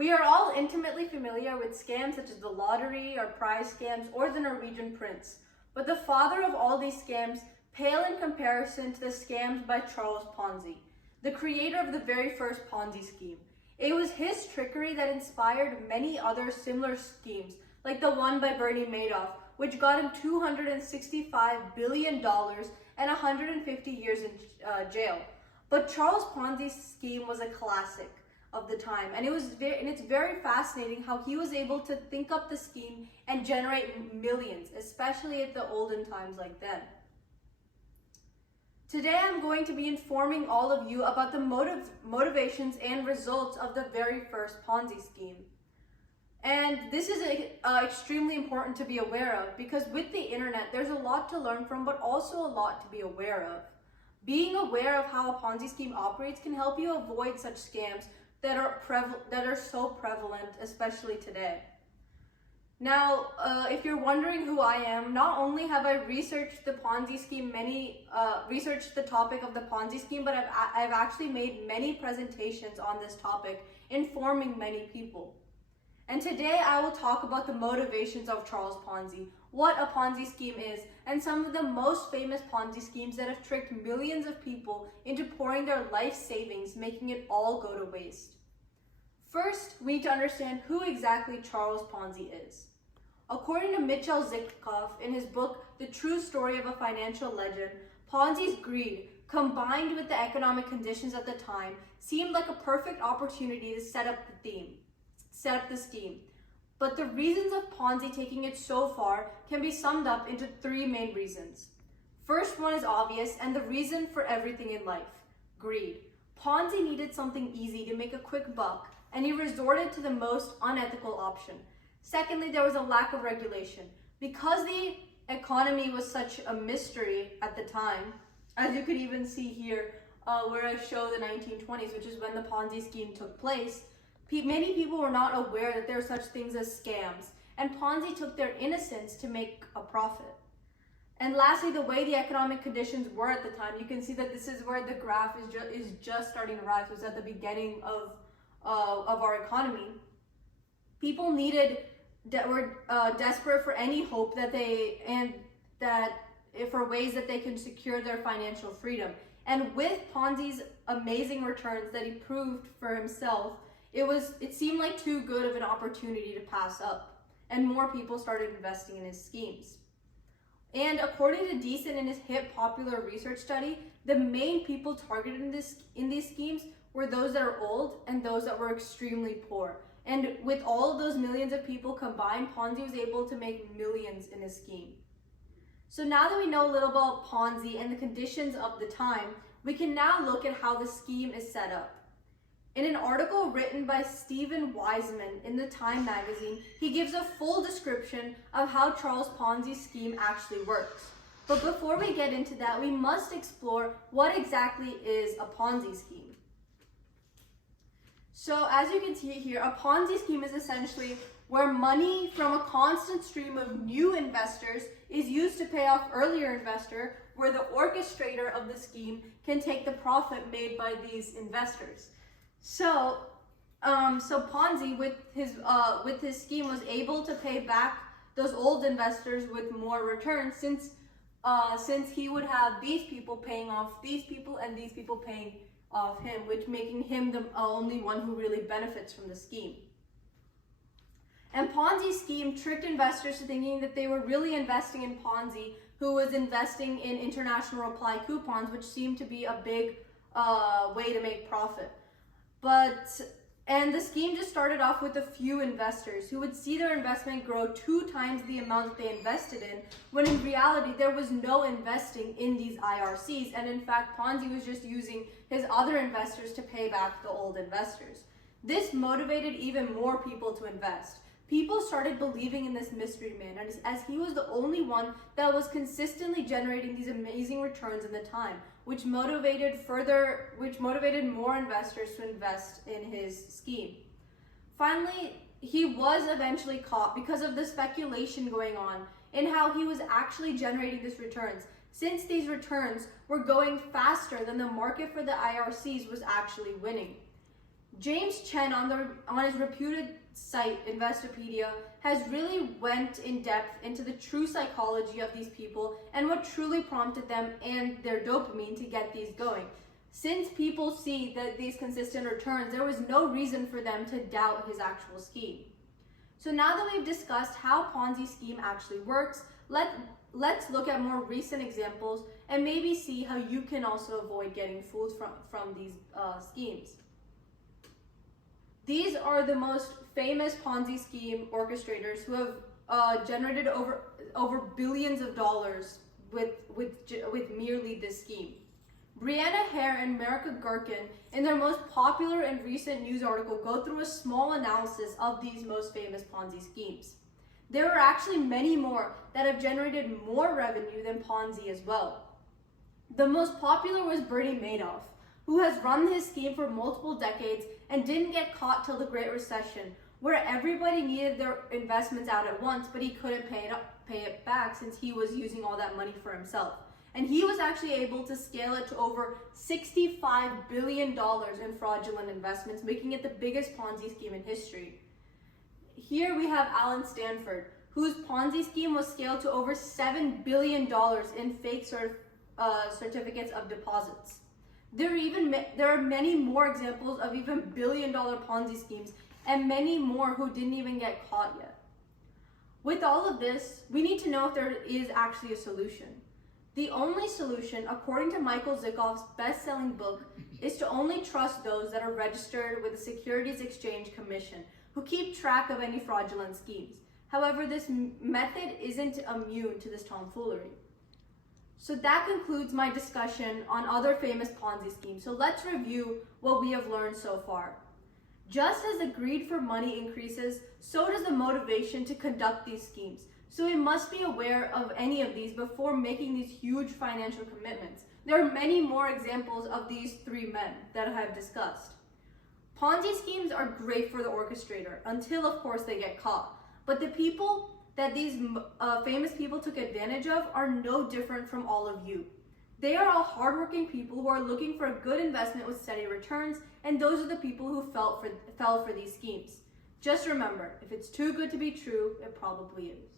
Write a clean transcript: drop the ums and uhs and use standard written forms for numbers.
We are all intimately familiar with scams such as the lottery or prize scams or the Norwegian prince. But the father of all these scams pale in comparison to the scams by Charles Ponzi, the creator of the very first Ponzi scheme. It was his trickery that inspired many other similar schemes, like the one by Bernie Madoff, which got him $265 billion and 150 years in jail. But Charles Ponzi's scheme was a classic of the time, and it's very fascinating how he was able to think up the scheme and generate millions, especially at the olden times like then. Today I'm going to be informing all of you about the motivations and results of the very first Ponzi scheme. And this is extremely important to be aware of, because with the internet there's a lot to learn from, but also a lot to be aware of. Being aware of how a Ponzi scheme operates can help you avoid such scams that are so prevalent, especially today. Now, if you're wondering who I am, not only have I researched the Ponzi scheme, researched the topic of the Ponzi scheme, but I've actually made many presentations on this topic, informing many people. And today I will talk about the motivations of Charles Ponzi, what a Ponzi scheme is, and some of the most famous Ponzi schemes that have tricked millions of people into pouring their life savings, making it all go to waste. First, we need to understand who exactly Charles Ponzi is. According to Michal Zikov in his book, The True Story of a Financial Legend, Ponzi's greed, combined with the economic conditions at the time, seemed like a perfect opportunity to set up the scheme. But the reasons of Ponzi taking it so far can be summed up into three main reasons. First one is obvious, and the reason for everything in life: greed. Ponzi needed something easy to make a quick buck, and he resorted to the most unethical option. Secondly, there was a lack of regulation. Because the economy was such a mystery at the time, as you could even see here where I show the 1920s, which is when the Ponzi scheme took place, many people were not aware that there are such things as scams, and Ponzi took their innocence to make a profit. And lastly, the way the economic conditions were at the time, you can see that this is where the graph is just starting to rise. It was at the beginning of our economy. People were desperate for any hope for ways that they can secure their financial freedom. And with Ponzi's amazing returns that he proved for himself, it seemed like too good of an opportunity to pass up, and more people started investing in his schemes. And according to Deason in his hit popular research study, the main people targeted in these schemes were those that are old and those that were extremely poor. And with all of those millions of people combined, Ponzi was able to make millions in his scheme. So now that we know a little about Ponzi and the conditions of the time, we can now look at how the scheme is set up. In an article written by Stephen Wiseman in the Time magazine, he gives a full description of how Charles Ponzi's scheme actually works. But before we get into that, we must explore what exactly is a Ponzi scheme. So as you can see here, a Ponzi scheme is essentially where money from a constant stream of new investors is used to pay off earlier investors, where the orchestrator of the scheme can take the profit made by these investors. So Ponzi with his scheme was able to pay back those old investors with more returns, since he would have these people paying off these people and these people paying off him, which making him the only one who really benefits from the scheme. And Ponzi's scheme tricked investors to thinking that they were really investing in Ponzi, who was investing in international reply coupons, which seemed to be a big way to make profit. And the scheme just started off with a few investors who would see their investment grow 2 times the amount they invested in, when in reality there was no investing in these IRCs, and in fact Ponzi was just using his other investors to pay back the old investors. This motivated even more people to invest. People started believing in this mystery man, as he was the only one that was consistently generating these amazing returns in the time, which motivated more investors to invest in his scheme. Finally, he was eventually caught because of the speculation going on in how he was actually generating these returns, since these returns were going faster than the market for the IRCs was actually winning. James Chen on his reputed site Investopedia has really went in depth into the true psychology of these people and what truly prompted them and their dopamine to get these going. Since people see that these consistent returns, there was no reason for them to doubt his actual scheme. So now that we've discussed how Ponzi scheme actually works, let's look at more recent examples and maybe see how you can also avoid getting fooled from these schemes. These are the most famous Ponzi scheme orchestrators who have generated over billions of dollars with merely this scheme. Brianna Hare and Marika Gurkin, in their most popular and recent news article, go through a small analysis of these most famous Ponzi schemes. There are actually many more that have generated more revenue than Ponzi as well. The most popular was Bernie Madoff, who has run his scheme for multiple decades and didn't get caught till the Great Recession, where everybody needed their investments out at once, but he couldn't pay it back since he was using all that money for himself. And he was actually able to scale it to over $65 billion in fraudulent investments, making it the biggest Ponzi scheme in history. Here we have Alan Stanford, whose Ponzi scheme was scaled to over $7 billion in fake certificates of deposits. There are many more examples of even billion-dollar Ponzi schemes and many more who didn't even get caught yet. With all of this, we need to know if there is actually a solution. The only solution, according to Michael Zikoff's best-selling book, is to only trust those that are registered with the Securities Exchange Commission, who keep track of any fraudulent schemes. However, this method isn't immune to this tomfoolery. So that concludes my discussion on other famous Ponzi schemes. So let's review what we have learned so far. Just as the greed for money increases, so does the motivation to conduct these schemes. So we must be aware of any of these before making these huge financial commitments. There are many more examples of these three men that I have discussed. Ponzi schemes are great for the orchestrator until, of course, they get caught. But the people that these famous people took advantage of are no different from all of you. They are all hardworking people who are looking for a good investment with steady returns, and those are the people who fell for these schemes. Just remember, if it's too good to be true, it probably is.